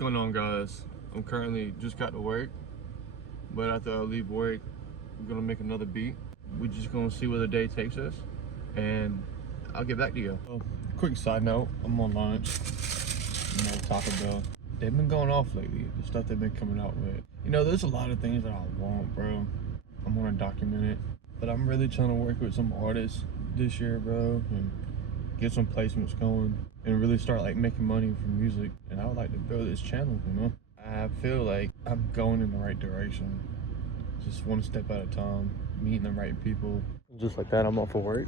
going on, guys? I'm currently just got to work, but after I leave work, we're gonna make another beat. We're just gonna see where the day takes us, and I'll get back to you. So, quick side note, I'm on lunch. I'm on Taco Bell. They've been going off lately, the stuff they've been coming out with. You know, there's a lot of things that I want, bro. I'm gonna document it, but I'm really trying to work with some artists this year, bro, and get some placements going and really start like making money from music. And I would like to build this channel, you know. I feel like I'm going in the right direction, just one step at a time, meeting the right people. Just like that, I'm off for work.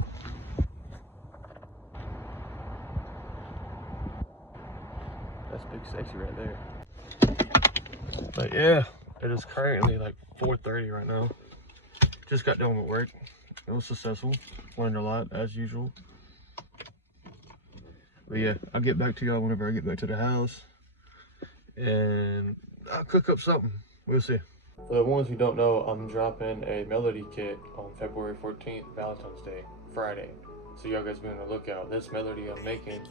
That's Big Sexy right there. But yeah, it is currently like 4:30 right now. Just got done with work. It was successful. Learned a lot as usual. But yeah, I'll get back to y'all whenever I get back to the house. And I'll cook up something. We'll see. For the ones who don't know, I'm dropping a melody kit on February 14th, Valentine's Day, Friday. So y'all guys be on the lookout. This melody I'm making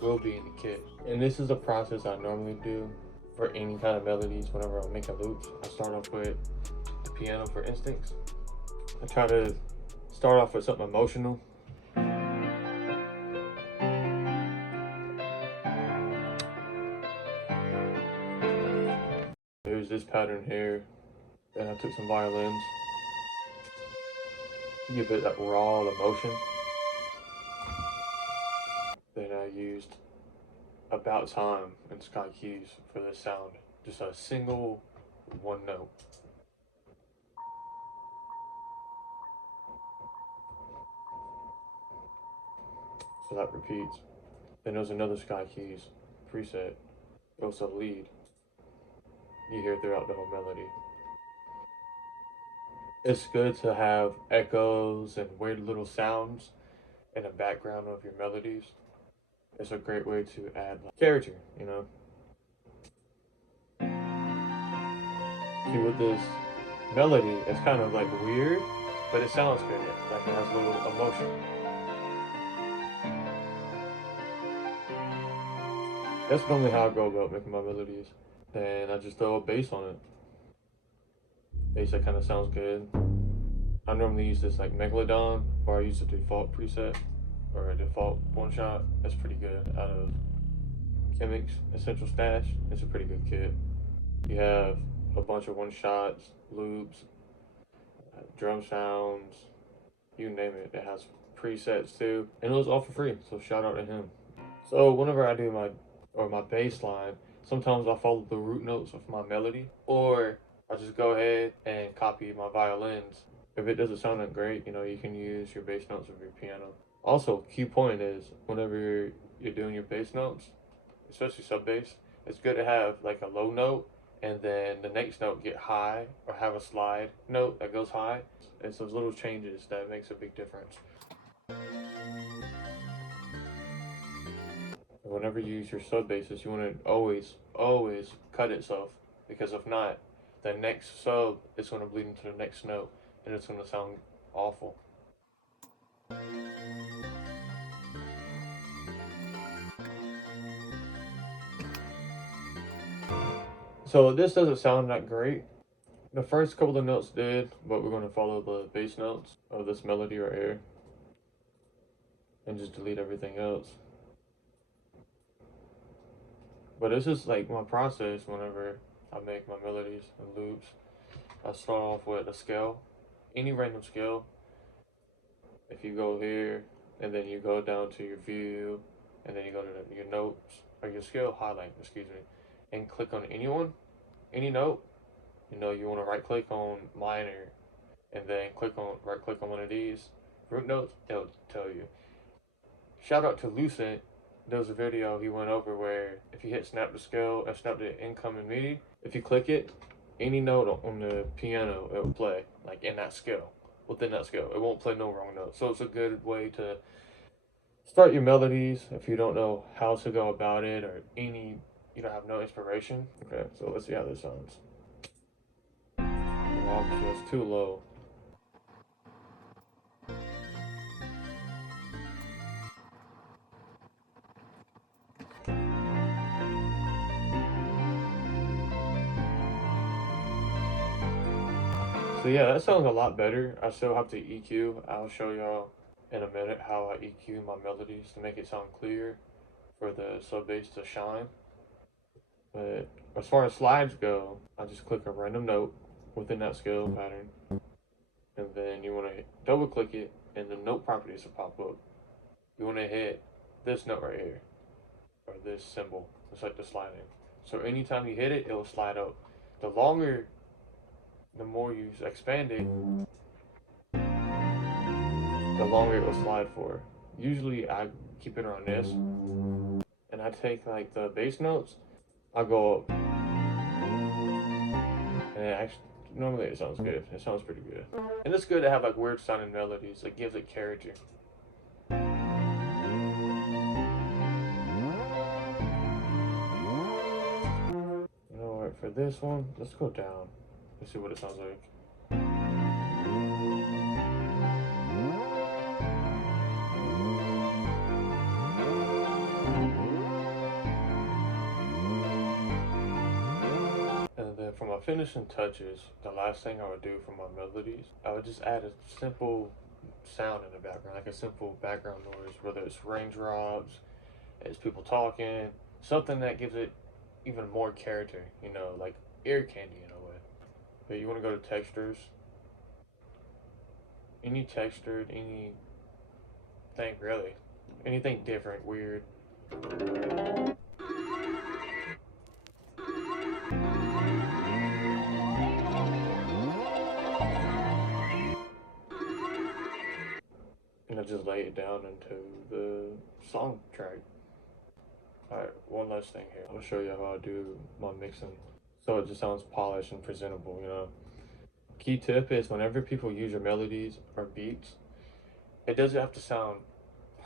will be in the kit. And this is a process I normally do for any kind of melodies whenever I'm making loops. I start off with the piano, for instance. I try to start off with something emotional. There's this pattern here. Then I took some violins. Give it that raw emotion. Then I used About Time and Sky Keys for this sound. Just a single one note. So that repeats. Then there's another Sky Keys preset. It was a lead. You hear throughout the whole melody. It's good to have echoes and weird little sounds in the background of your melodies. It's a great way to add like, character, you know. See, with this melody, it's kind of like weird, but it sounds good. Like it has a little emotion. That's normally how I go about making my melodies. Then I just throw a bass on it. Bass that kind of sounds good. I normally use this like Megalodon, or I use the default preset, or a default one shot. That's pretty good out of Chemix Essential Stash. It's a pretty good kit. You have a bunch of one shots, loops, drum sounds, you name it. It has presets too, and it was all for free. So shout out to him. So whenever I do my bass line, sometimes I follow the root notes of my melody, or I just go ahead and copy my violins. If it doesn't sound that great, you know, you can use your bass notes of your piano. Also, key point is whenever you're doing your bass notes, especially sub bass, it's good to have like a low note and then the next note get high, or have a slide note that goes high. It's those little changes that makes a big difference. Whenever you use your sub basses, you want to always cut itself, because if not, the next sub is going to bleed into the next note and it's going to sound awful. So this doesn't sound that great. The first couple of notes did, but we're going to follow the bass notes of this melody right here and just delete everything else. But this is like my process whenever I make my melodies and loops. I start off with a scale, any random scale. If you go here, and then you go down to your view, and then you go to your notes, or your scale highlight, excuse me, and click on any note. You know, you want to right click on minor, and then right click on one of these root notes, it'll tell you. Shout out to Lucent. There was a video he went over where if you hit snap to scale and snap to incoming MIDI, if you click it, any note on the piano, it will play like in that scale, within that scale. It won't play no wrong notes. So it's a good way to start your melodies if you don't know how to go about it, or you don't have no inspiration. Okay, so let's see how this sounds. Obviously, it's too low. So yeah, that sounds a lot better. I still have to EQ. I'll show y'all in a minute how I EQ my melodies to make it sound clear for the sub bass to shine. But as far as slides go, I just click a random note within that scale pattern, and then you want to double click it, and the note properties will pop up. You want to hit this note right here, or this symbol. It's like the sliding. So anytime you hit it, it'll slide up. The longer, the more you expand it, the longer it will slide for. Usually I keep it around this, and I take like the bass notes, I go up, and it actually, normally it sounds good. It sounds pretty good. And it's good to have like weird sounding melodies. It gives it character. You know what, for this one, let's go down. Let's see what it sounds like. And then for my finishing touches, the last thing I would do for my melodies, I would just add a simple sound in the background, like a simple background noise, whether it's raindrops, it's people talking, something that gives it even more character, you know, like ear candy in a way. But you want to go to textures, any textured, anything really, anything different, weird. And I just lay it down into the song track. Alright, one last thing here. I'll show you how I do my mixing so it just sounds polished and presentable, you know. Key tip is whenever people use your melodies or beats, it doesn't have to sound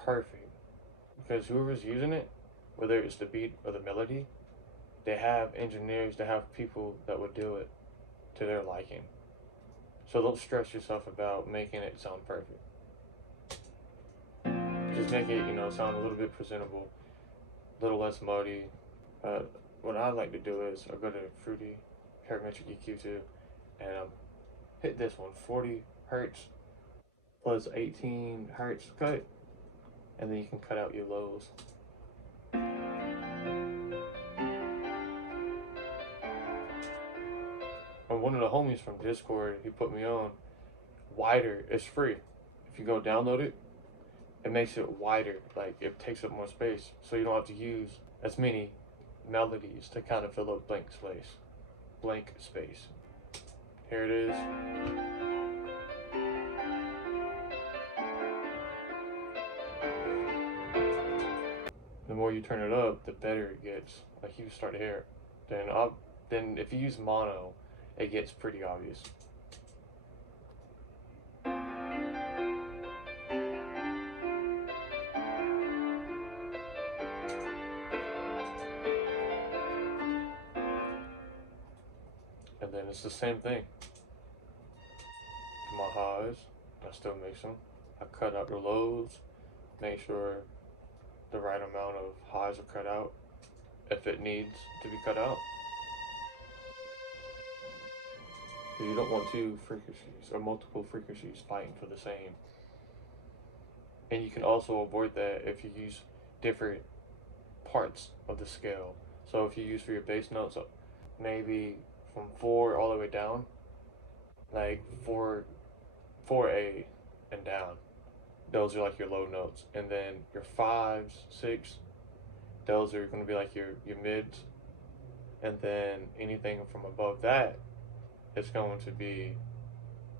perfect because whoever's using it, whether it's the beat or the melody, they have engineers, they have people that would do it to their liking. So don't stress yourself about making it sound perfect. Just make it, you know, sound a little bit presentable, a little less muddy. What I like to do is I go to Fruity Parametric EQ2 and hit this one, 40 hertz plus 18 hertz cut, and then you can cut out your lows. And one of the homies from Discord, he put me on wider. It's free. If you go download it, it makes it wider, like it takes up more space, so you don't have to use as many melodies to kind of fill up blank space. Here it is. The more you turn it up, the better it gets. Like you start to hear it. Then if you use mono, it gets pretty obvious. And then it's the same thing. My highs, I still mix them. I cut out the lows, make sure the right amount of highs are cut out if it needs to be cut out. Because you don't want two frequencies or multiple frequencies fighting for the same. And you can also avoid that if you use different parts of the scale. So if you use for your bass notes, maybe from 4 all the way down, like 4A and down, those are like your low notes. And then your 5s, 6, those are going to be like your mids. And then anything from above that, it's going to be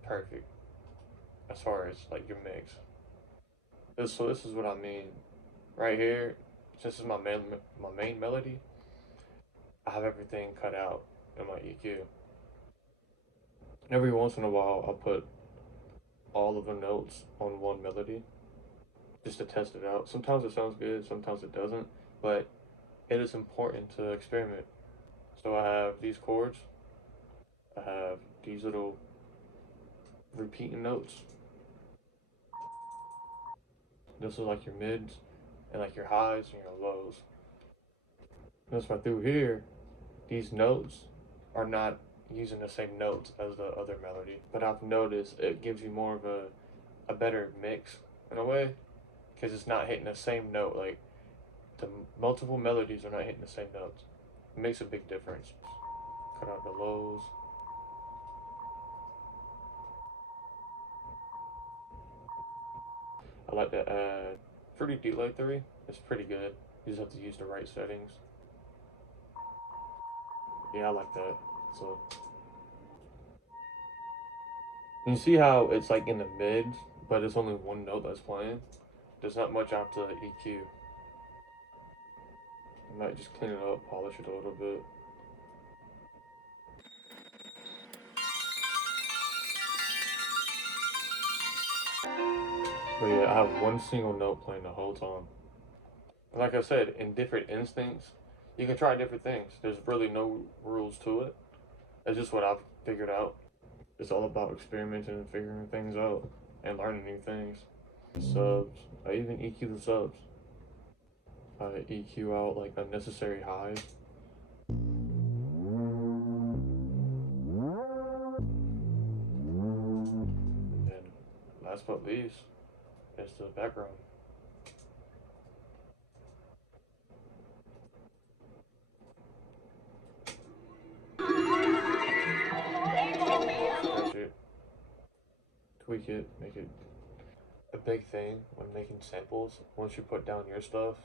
perfect as far as like your mix. So this is what I mean. Right here, this is my main melody. I have everything cut out in my EQ. Every once in a while, I'll put all of the notes on one melody just to test it out. Sometimes it sounds good, sometimes it doesn't, but it is important to experiment. So I have these chords, I have these little repeating notes. This is like your mids and like your highs and your lows. That's why through here, these notes are not using the same notes as the other melody. But I've noticed it gives you more of a better mix in a way, because it's not hitting the same note. Like the multiple melodies are not hitting the same notes. It makes a big difference. Cut out the lows. I like to add pretty delay 3. It's pretty good. You just have to use the right settings. Yeah, I like that. So you see how it's like in the mids, but it's only one note that's playing. There's not much after the EQ. I might just clean it up, polish it a little bit. But yeah, I have one single note playing the whole time. And like I said, in different instincts, you can try different things. There's really no rules to it. It's just what I've figured out. It's all about experimenting and figuring things out and learning new things. Subs. I even EQ the subs. I EQ out like unnecessary highs. And then last but least, is the background. Scratch it, tweak it, make it. A big thing when making samples, once you put down your stuff,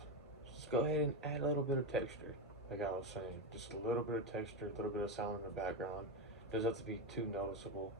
just go ahead and add a little bit of texture. Like I was saying, just a little bit of texture, a little bit of sound in the background. It doesn't have to be too noticeable.